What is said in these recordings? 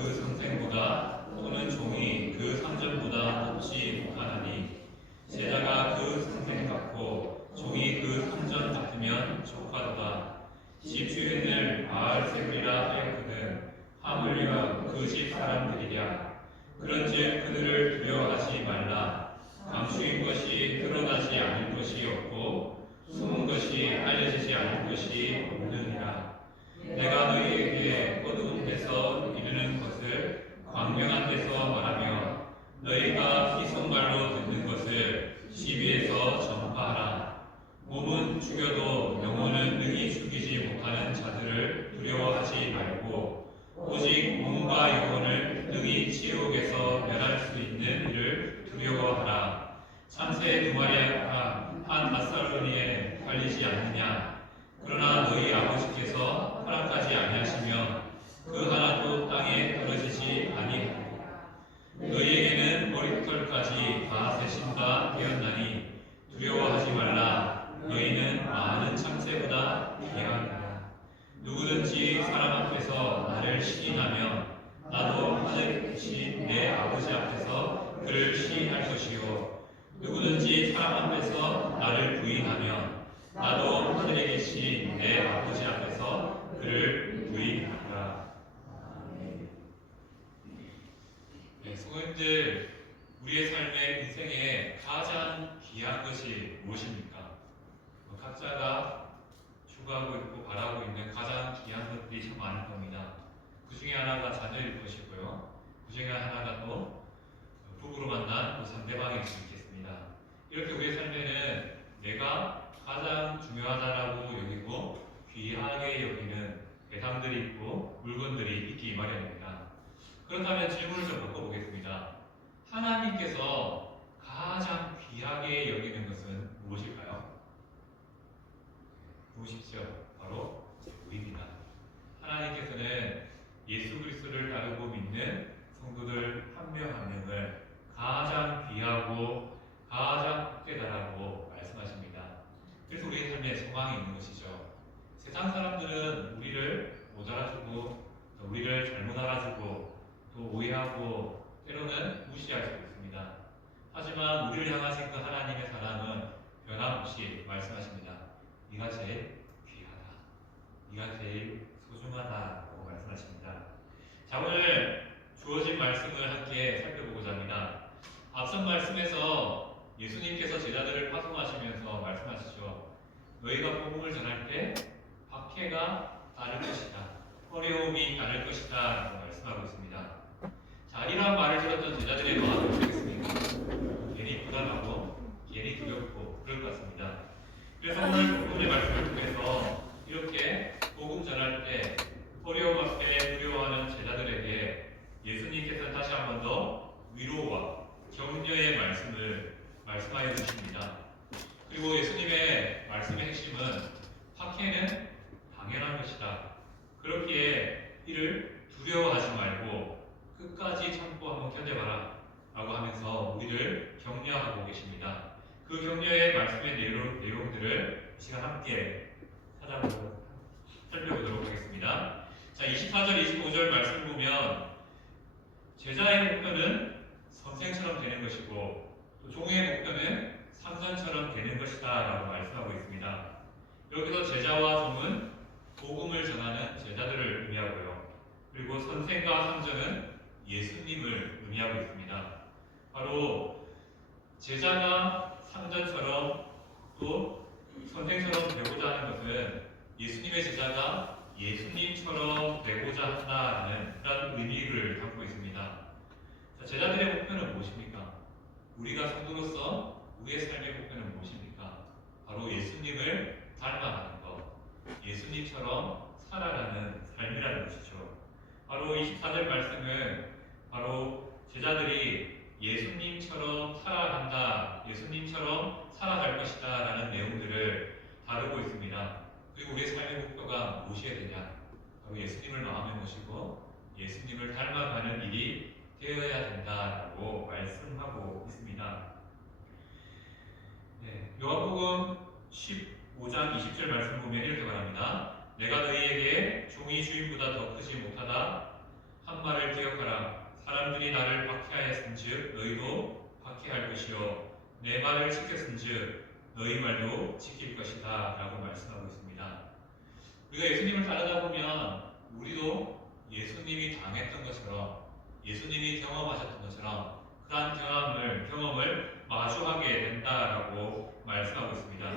그 선생보다 또는 종이 그 상전보다 높지 못하나니 제자가 그 선생 같고 종이 그 상전 같으면 족하도다. 집주인을 바알세불이라 하였거든 하물며 그 집 사람들이랴. 그런즉 그들을 두려워하지 말라. 감추인 것이 드러나지 않을 것이 없고 숨은 것이 알려지지 않을 것이 없느니라. 내가 너희에게 어두운 데서 이르는 것을 광명한 데서 말하며 너희가 휘성말로 듣는 것을 시위에서 전파하라. 몸은 죽여도 영혼은 능히 죽이지 못하는 자들을 두려워하지 말고 오직 몸과 영혼을 능히 지옥에서 멸할 수 있는 이를 두려워하라. 참새 두 마리가 한 닷살로니에 팔리지 않느냐. 그러나 너희 아버지께서 허락하지 아니하시며 그 하나도 땅에 떨어지지 아니하고 너희에게는 머리털까지 다 세신 바 되었나니 두려워하지 말라. 너희는 많은 참새보다 귀하다. 누구든지 사람 앞에서 나를 시인하면 나도 하늘에 계신 내 아버지 앞에서 그를 시인할 것이요 누구든지 사람 앞에서 나를 부인하면 나도 하늘에 계신 내 아버지 앞에서 그를 부인하리라. 네, 성도님들, 우리의 삶의 인생에 가장 귀한 것이 무엇입니까? 각자가 추구하고 있고 바라고 있는 가장 귀한 것들이 참 많을 겁니다. 그 중에 하나가 자녀일 것이고요. 그 중에 하나가 또 부부로 만난 또 상대방일 수 있겠습니다. 이렇게 우리의 삶에는 내가 가장 중요하다라고 여기고 귀하게 여기는 대상들이 있고 물건들이 있기 마련입니다. 그렇다면 질문을 좀 바꿔보겠습니다. 하나님께서 가장 귀하게 여기는 것은 무엇일까요? 보십시오. 바로 우리입니다. 하나님께서는 예수 그리스도를 따르고 믿는 성도들 한 명 한 명을 가장 귀하고 가장 복되다라고 말씀하십니다. 그래서 우리의 삶에 소망이 있는 것이죠. 세상 사람들은 우리를 못 알아주고 또 우리를 잘못 알아주고 또 오해하고 때로는 무시할 수 있습니다. 하지만 우리를 향하신 그 하나님의 사랑은 변함없이 말씀하십니다. 네가 제일 귀하다. 네가 제일 소중하다고 말씀하십니다. 자, 오늘 주어진 말씀을 함께 살펴보고자 합니다. 앞선 말씀에서 예수님께서 제자들을 파송하시면서 말씀하시죠. 너희가 복음을 전할 때 박해가 따를 것이다. 어려움이 따를 것이다 라고 말씀하고 있습니다. 자, 이러한 말을 들었던 제자들의 마음이 어떻겠습니까? 괜히 부담하고 괜히 두렵고 그럴 것 같습니다. 그래서 오늘 복음의 말씀을 통해서 이렇게 복음 전할 때 어려움 앞에 두려워하는 제자들에게 예수님께서 다시 한 번 더 위로와 격려의 말씀을 말씀하여 주십니다. 그리고 예수님의 말씀의 핵심은 박해는 당연한 것이다. 그렇기에 이를 두려워하지 말고 끝까지 참고 한번 견뎌봐라 라고 하면서 우리를 격려하고 계십니다. 그 격려의 말씀의 내용들을 이 시간 함께 살펴보도록 하겠습니다. 자, 24절, 25절 말씀 보면 제자의 목표는 선생처럼 되는 것이고 또 종의 목표는 상전처럼 되는 것이다 라고 말씀하고 있습니다. 여기서 제자와 종은 복음을 전하는 제자들을 의미하고요. 그리고 선생과 상전은 예수님을 의미하고 있습니다. 바로 제자가 상전처럼 또 선생처럼 되고자 하는 것은 예수님의 제자가 예수님처럼 되고자 한다는 그런 의미를 담고 있습니다. 자, 제자들의 목표는 무엇입니까? 우리가 성도로서 우리의 삶의 목표는 무엇입니까? 바로 예수님을 닮아가는 것, 예수님처럼 살아가는 삶이라는 것이죠. 바로 24절 말씀은 바로 제자들이 예수님처럼 살아간다, 예수님처럼 살아갈 것이다 라는 내용들을 다루고 있습니다. 그리고 우리의 삶의 목표가 무엇이어야 되냐? 바로 예수님을 마음에 모시고 예수님을 닮아가는 일이 되어야 된다라고 말씀하고 있습니다. 네, 요한복음 15장 20절 말씀 보면 이렇게 말합니다. 내가 너희에게 종이 주인보다 더 크지 못하다 한 말을 기억하라. 사람들이 나를 박해하였은즉 너희도 박해할 것이요 내 말을 지켰은즉 너희 말도 지킬 것이다 라고 말씀하고 있습니다. 우리가 예수님을 따르다 보면 우리도 예수님이 당했던 것처럼 예수님이 경험하셨던 것처럼 그러한 경험을 마주하게 된다라고 말씀하고 있습니다.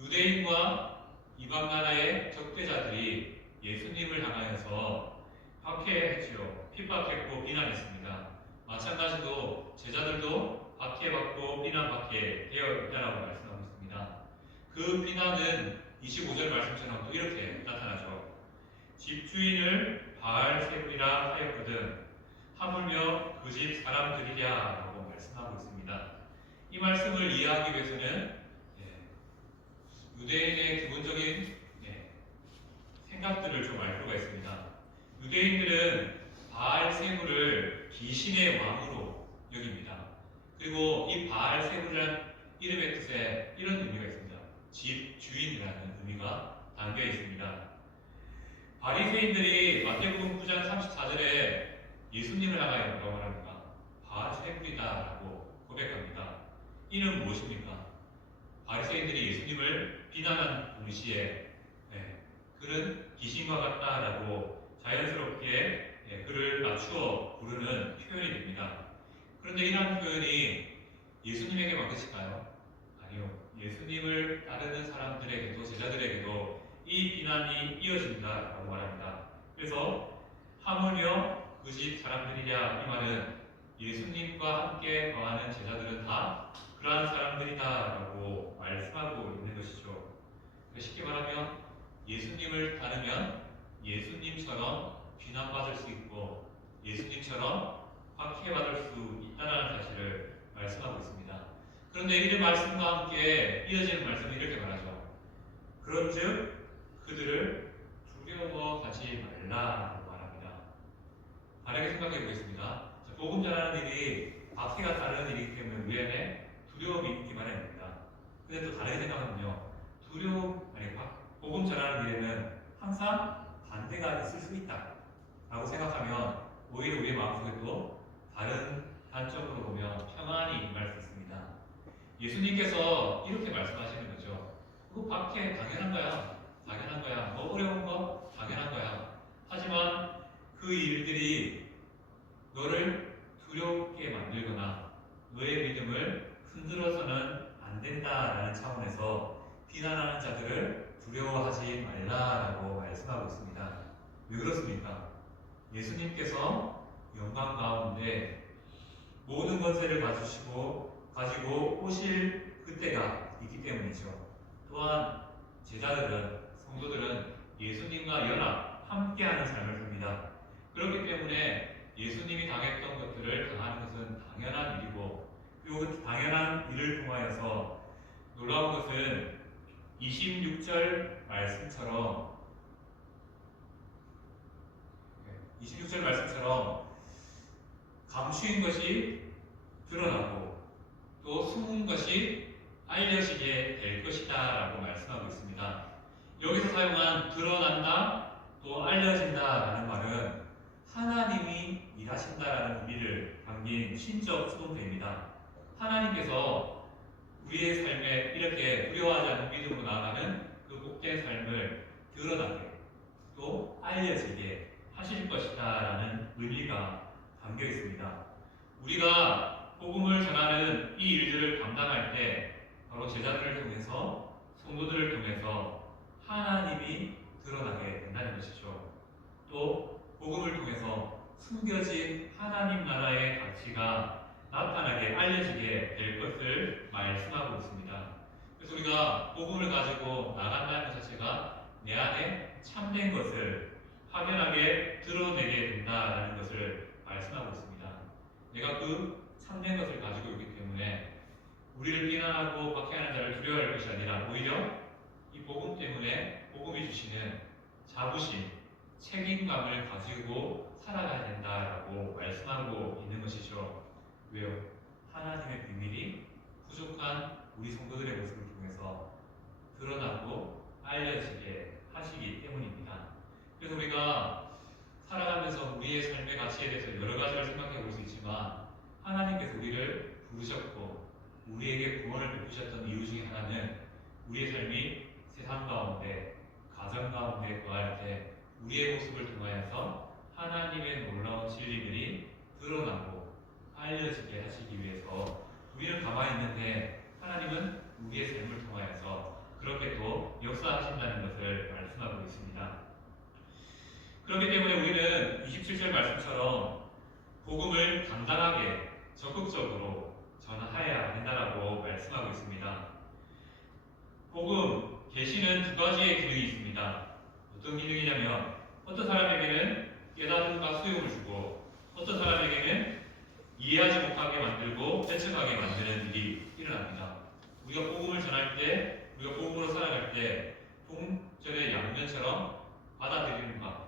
유대인과 이방 나라의 적대자들이 예수님을 향하여서 박해했지요. 핍박했고 비난했습니다. 마찬가지로 제자들도 박해받고 비난받게 되어 있다라고 말씀하고 있습니다. 그 비난은 25절 말씀처럼 또 이렇게 나타나죠. 집주인을 바알세불이라 하였거든 하물며 그 집 사람들이랴 라고 말씀하고 있습니다. 이 말씀을 이해하기 위해서는 유대인의 기본적인 생각들을 좀 알 필요가 있습니다. 유대인들은 바알세불을 귀신의 왕으로 여깁니다. 그리고 이 바알세불이라는 이름의 뜻에 이런 의미가 있습니다. 집주인이라는 의미가 담겨 있습니다. 바리새인들이 마태복음 9장 34절에 예수님을 향하여 뭐라고 말합니까? 바알세불이다라고 고백합니다. 이는 무엇입니까? 바리새인들이 예수님을 비난한 동시에 그는 귀신과 같다라고 자연스럽게 그를 낮추어 부르는 표현이 됩니다. 그런데 이러한 표현이 예수님에게만 끝일까요? 아니요. 예수님을 따르는 사람들에게도 제자들에게도 이 비난이 이어진다라고 말합니다. 그래서 하물며 그 집 사람들이랴 이 말은 예수님과 함께 거하는 제자들은 다 그러한 사람들이다라고 말씀하고 있는 것이죠. 쉽게 말하면 예수님을 따르면 예수님처럼 비난받을 수 있고 예수님처럼 박해받을 수 있다는 사실을 말씀하고 있습니다. 그런데 이 말씀과 함께 이어지는 말씀은 이렇게 말하죠. 그런즉 그들을 두려워하지 말라라고 말합니다. 바르게 생각해 보겠습니다. 복음 전하는 일이 박해가 따르는 일이기 때문에 우리 안에 두려움이 있기 마련입니다. 근데 또 다르게 생각하면요. 복음 전하는 일에는 항상 반대가 있을 수 있다 라고 생각하면 오히려 우리의 마음속에도 다른 단점으로 보면 평안이 임할 수 있습니다. 예수님께서 이렇게 말씀하시는 거죠. 그 박해 당연한 거야. 당연한 거야. 뭐 어려운 거 당연한 거야. 하지만 그 일들이 너를 두렵게 만들거나 너의 믿음을 흔들어서는 안 된다라는 차원에서 비난하는 자들을 두려워하지 말라라고 말씀하고 있습니다. 왜 그렇습니까? 예수님께서 영광 가운데 모든 권세를 가지고 오실 그때가 있기 때문이죠. 또한 제자들은, 성도들은 예수님과 연합, 함께하는 삶을 삽니다. 그렇기 때문에 예수님이 당했던 것들을 당하는 것은 당연한 일이고, 그리고 그 당연한 일을 통하여서 놀라운 것은 26절 말씀처럼 감추인 것이 드러나고 또 숨은 것이 알려지게 될 것이다 라고 말씀하고 있습니다. 여기서 사용한 드러난다 또 알려진다 라는 말은 하나님이 일하신다라는 의미를 담긴 신적 수동태입니다. 하나님께서 우리의 삶에 이렇게 두려워하지 않는 믿음으로 나아가는 그 복된 삶을 드러나게 또 알려지게 하실 것이다 라는 의미가 담겨 있습니다. 우리가 복음을 전하는 이 일들을 감당할 때 바로 제자들을 통해서 성도들을 통해서 하나님이 드러나게 된다는 것이죠. 또 복음을 통해서 숨겨진 하나님 나라의 가치가 나타나게 알려지게 될 것을 말씀하고 있습니다. 그래서 우리가 복음을 가지고 나간다는 것 자체가 내 안에 참된 것을 확연하게 드러내게 된다는 것을 말씀하고 있습니다. 내가 그 참된 것을 가지고 있기 때문에 우리를 비난하고 박해하는 자를 두려워할 것이 아니라 오히려 이 복음 때문에 복음이 주시는 자부심, 책임감을 가지고 살아가야 된다라고 말씀하고 있는 것이죠. 왜요? 하나님의 비밀이 부족한 우리 성도들의 모습을 통해서 드러나고 알려지게 하시기 때문입니다. 그래서 우리가 살아가면서 우리의 삶의 가치에 대해서 여러 가지를 생각해 볼 수 있지만 하나님께서 우리를 부르셨고 우리에게 구원을 베푸셨던 이유 중에 하나는 우리의 삶이 세상 가운데 가정 가운데 거할 때 우리의 모습을 통하여서 하나님의 놀라운 진리들이 드러나고 알려지게 하시기 위해서 우리는 가만히 있는데 하나님은 우리의 삶을 통하여서 그렇게 또 역사하신다는 것을 말씀하고 있습니다. 그렇기 때문에 우리는 27절 말씀처럼 복음을 당당하게 적극적으로 전하여야 한다라고 말씀하고 있습니다. 복음, 계시는 두 가지의 기능이 있습니다. 어떤 기능이냐면 어떤 사람에게는 깨달음과 수용을 주고 어떤 사람에게는 이해하지 못하게 만들고 대처하게 만드는 일이 일어납니다. 우리가 복음을 전할 때, 우리가 복음으로 살아갈 때 동전의 양면처럼 받아들임과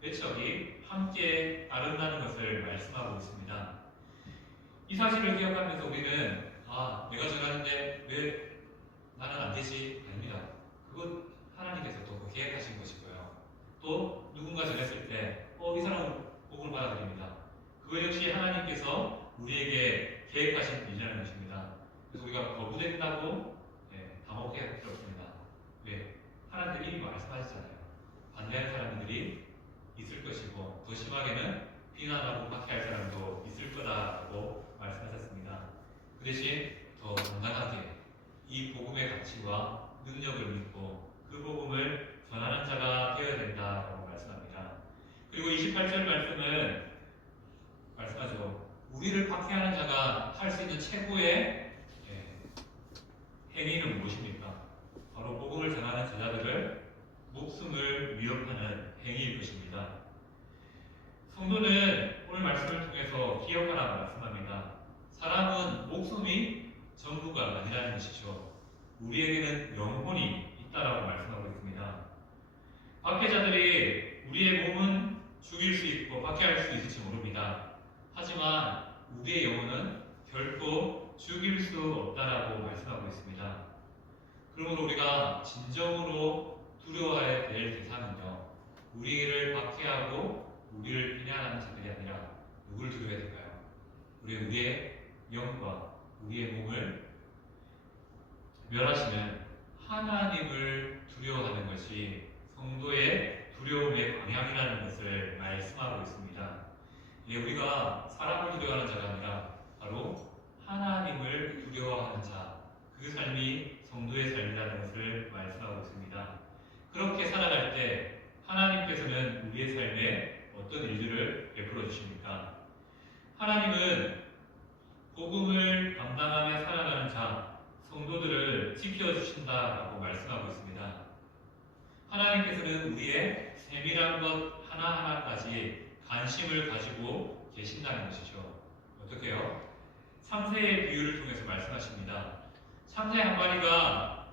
대척이 함께 따른다는 것을 말씀하고 있습니다. 이 사실을 기억하면서 우리는 내가 전하는데 왜 나는 안 되지? 아닙니다. 그것 하나님께서 또 계획하신 것이고요. 또 누군가 전했을 때 이 사람은 복음을 받아들입니다. 그것 역시 하나님께서 우리에게 계획하신 일이라는 것입니다. 그래서 우리가 거부된다고 당혹해할 필요 없습니다. 왜? 하나님께서 이미 말씀하셨잖아요. 반대하는 사람들이 있을 것이고 더 심하게는 비난하고 박해할 사람도 있을 거다라고 말씀하셨습니다. 그 대신 더 당당하게 이 복음의 가치와 능력을 믿고 그 복음을 전하는 자가 되어야 된다라고 말씀합니다. 그리고 28절 말씀은 말씀하죠. 우리를 박해하는 자가 할 수 있는 최고의 행위는 무엇입니까? 바로 복음을 전하는 제자들을 목숨을 위협하는 행위일 것입니다. 성도는 오늘 말씀을 통해서 기억하라고 말씀합니다. 사람은 목숨이 전부가 아니라는 것이죠. 우리에게는 영혼이 있다라고 말씀하고 있습니다. 박해자들이 우리의 몸은 죽일 수 있고 박해할 수 있을지 모릅니다. 하지만 우리의 영혼은 결코 죽일 수 없다라고 말씀하고 있습니다. 그러므로 우리가 진정으로 두려워해야 될 대상은요, 우리를 박해하고 우리를 비난하는 자들이 아니라 누구를 두려워해야 될까요? 우리의 영과 우리의 몸을 멸하시는 하나님을 두려워하는 것이 성도의 두려움의 방향이라는 것을 말씀하고 있습니다. 우리가 사람을 두려워하는 자가 아니라 바로 하나님을 두려워하는 자, 그 삶이 성도의 삶이라는 것을 말씀하고 있습니다. 그렇게 살아갈 때 하나님께서는 우리의 삶에 어떤 일들을 베풀어 주십니까? 하나님은 복음을 감당하며 살아가는 자, 성도들을 지켜주신다라고 말씀하고 있습니다. 하나님께서는 우리의 세밀한 것 하나하나까지 관심을 가지고 계신다는 것이죠. 어떻게요? 참새의 비유를 통해서 말씀하십니다. 참새 한 마리가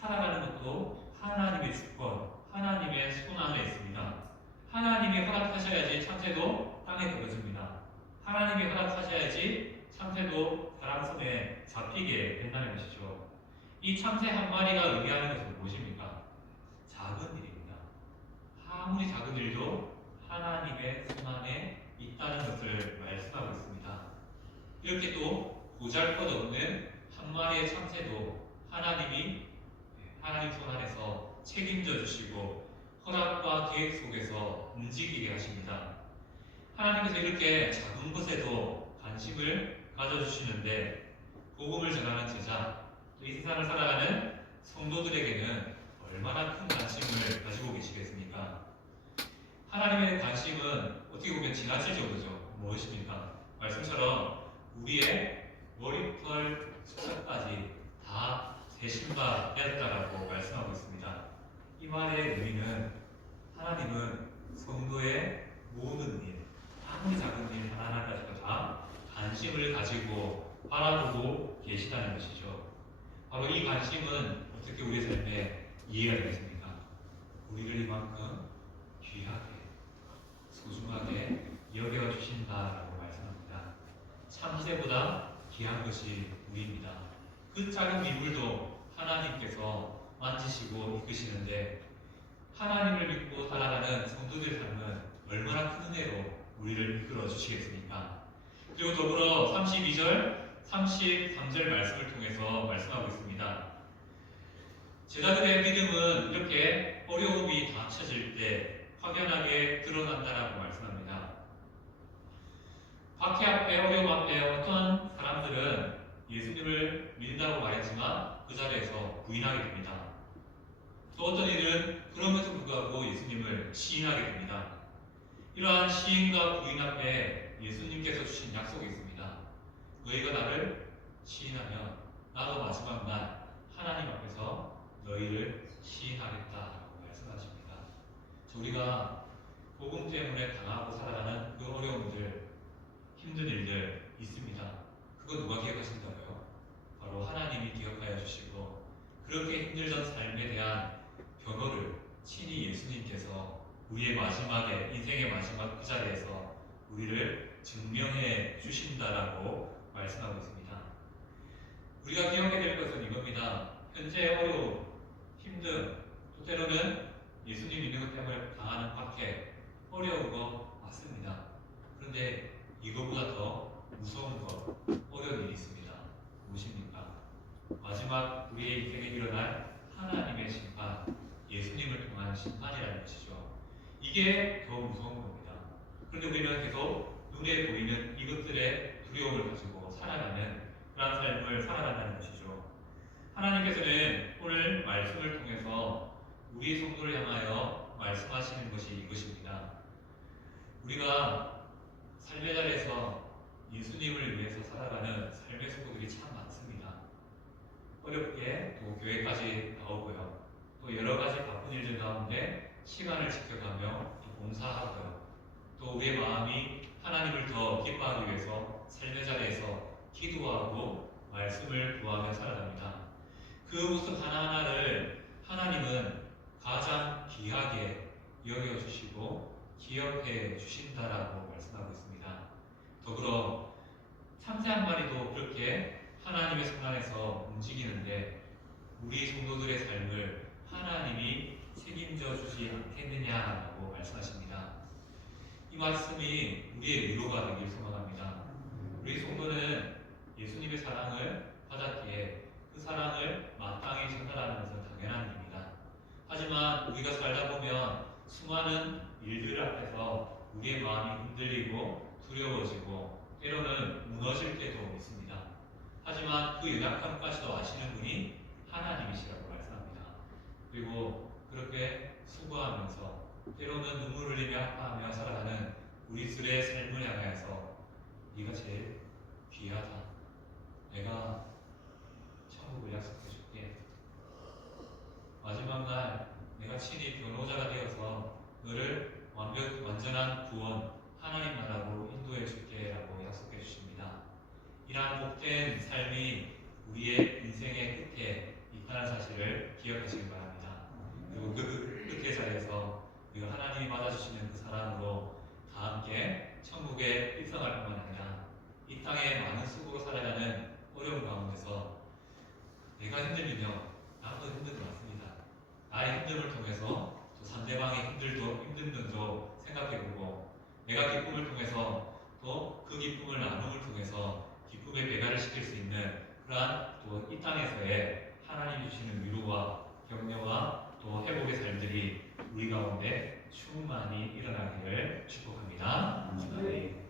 살아가는 것도 하나님의 주권, 하나님의 손 안에 있습니다. 하나님이 허락하셔야지 참새도 땅에 떨어집니다. 하나님이 허락하셔야지 참새도 사람 손에 잡히게 된다는 것이죠. 이 참새 한 마리가 의미하는 것은 무엇입니까? 작은 일입니다. 아무리 작은 일도 하나님의 손 안에 있다는 것을 말씀하고 있습니다. 이렇게 또 보잘것없는 한 마리의 참새도 하나님이 하나님 손 안에서 책임져 주시고 허락과 계획 속에서 움직이게 하십니다. 하나님께서 이렇게 작은 것에도 관심을 가져주시는데 복음을 전하는 제자, 또 이 세상을 살아가는 성도들에게는 얼마나 큰 관심을 가지고 계시겠습니까? 하나님의 관심은 어떻게 보면 지나칠 정도죠. 무엇입니까? 말씀처럼 우리의 머리털 숫자까지 다 세신바 되었다라고 말씀하고 있습니다. 이 말의 의미는 하나님은 성도의 모든 일, 아무리 작은 일 하나하나까지도 다 관심을 가지고 바라보고 계시다는 것이죠. 바로 이 관심은 어떻게 우리의 삶에 이해가 되겠습니까? 우리를 이만큼 귀하게, 소중하게 여겨주신다라고 말씀합니다. 참새보다 귀한 것이 우리입니다. 그 작은 미물도 하나님께서 만지시고 이끄시는데 하나님을 믿고 살아가는 성도들의 삶은 얼마나 큰 우리를 이끌어 주시겠습니까? 그리고 더불어 32절, 33절 말씀을 통해서 말씀하고 있습니다. 제자들의 믿음은 이렇게 어려움이 닥쳐질 때 확연하게 드러난다라고 말씀합니다. 박해 앞에, 어려움 앞에 어떤 사람들은 예수님을 믿는다고 말했지만 그 자리에서 부인하게 됩니다. 또 어떤 이들은 그럼에도 불구하고 예수님을 시인하게 됩니다. 이러한 시인과 부인 앞에 예수님께서 주신 약속이 있습니다. 너희가 나를 시인하면 나도 마지막 날 하나님 앞에서 너희를 시인하겠다라고 말씀하십니다. 우리가 복음 때문에 당하고 살아가는 그 어려움들, 힘든 일들 있습니다. 그거 누가 기억하신다고요? 바로 하나님이 기억하여 주시고, 그렇게 힘들던 삶에 대한 변호를 친히 예수님께서 우리의 마지막에, 인생의 마지막 그 자리에서 우리를 증명해 주신다라고 말씀하고 있습니다. 우리가 기억해야 될 것은 이겁니다. 현재 어려움, 힘듦, 또 때로는 예수님 믿는 것 때문에 당하는 박해, 어려운 거 맞습니다. 그런데 이거보다 더 무서운 것, 어려운 일이 있습니다. 무엇입니까? 마지막 우리의 인생에 일어날 하나님의 심판, 예수님을 통한 심판이라는 것이죠. 이게 더 무서운 겁니다. 그런데 우리는 계속 눈에 보이는 이것들의 두려움을 가지고 살아가는 그런 삶을 살아간다는 것이죠. 하나님께서는 오늘 말씀을 통해서 우리 성도를 향하여 말씀하시는 것이 이것입니다. 우리가 삶의 자리에서 예수님을 위해서 살아가는 삶의 수고들이 참 많습니다. 어렵게 또 교회까지 나오고요. 또 여러 가지 바쁜 일들 가운데 시간을 지켜가며 또 봉사하고요. 또 우리의 마음이 하나님을 더 기뻐하기 위해서 삶의 자리에서 기도하고 말씀을 구하며 살아갑니다. 그 모습 하나하나를 하나님은 가장 귀하게 여겨주시고 기억해 주신다라고 말씀하고 있습니다. 더불어 참새 한 마리도 그렇게 하나님의 손 안에서 움직이는데 우리 성도들의 삶을 하나님이 책임져 주지 않겠느냐라고 말씀하십니다. 이 말씀이 우리의 위로가 되길 소망합니다. 우리 성도는 예수님의 사랑을 받았기에 그 사랑을 마땅히 전달하는 것은 당연한 일입니다. 하지만 우리가 살다 보면 수많은 일들 앞에서 우리의 마음이 흔들리고 두려워지고 때로는 무너질 때도 있습니다. 하지만 그 연약함까지도 아시는 분이 하나님이시라고 말씀합니다. 그리고 그렇게 수고하면서 때로는 눈물을 흘리며 아파하며 살아가는 우리들의 삶을 향하여서 네가 제일 귀하다. 내가 천국을 약속해 줄게. 마지막 날 내가 친히 변호자가 되어서 너를 완전한 구원, 하나님 나라로 인도해 줄게 라고 약속해 주십니다. 이러한 복된 삶이 우리의 인생의 끝에 있다는 사실을 기억하시기 바랍니다. 그리고 그 끝의 자리에서 우리가 하나님이 받아주시는 그 사랑으로 다 함께 천국에 입성할 뿐만 아니라 이 땅에 많은 수고로 살아가는 어려운 가운데서 내가 힘들면 나도 힘든 것 같습니다. 나의 힘듦을 통해서 또 상대방의 힘든 점도 생각해보고 내가 기쁨을 통해서 또 그 기쁨을 나눔을 통해서 기쁨의 배가를 시킬 수 있는 그러한 또 이 땅에서의 하나님 주시는 위로와 격려와 또 회복의 삶들이 우리 가운데 충만히 일어나기를 축복합니다. 아멘.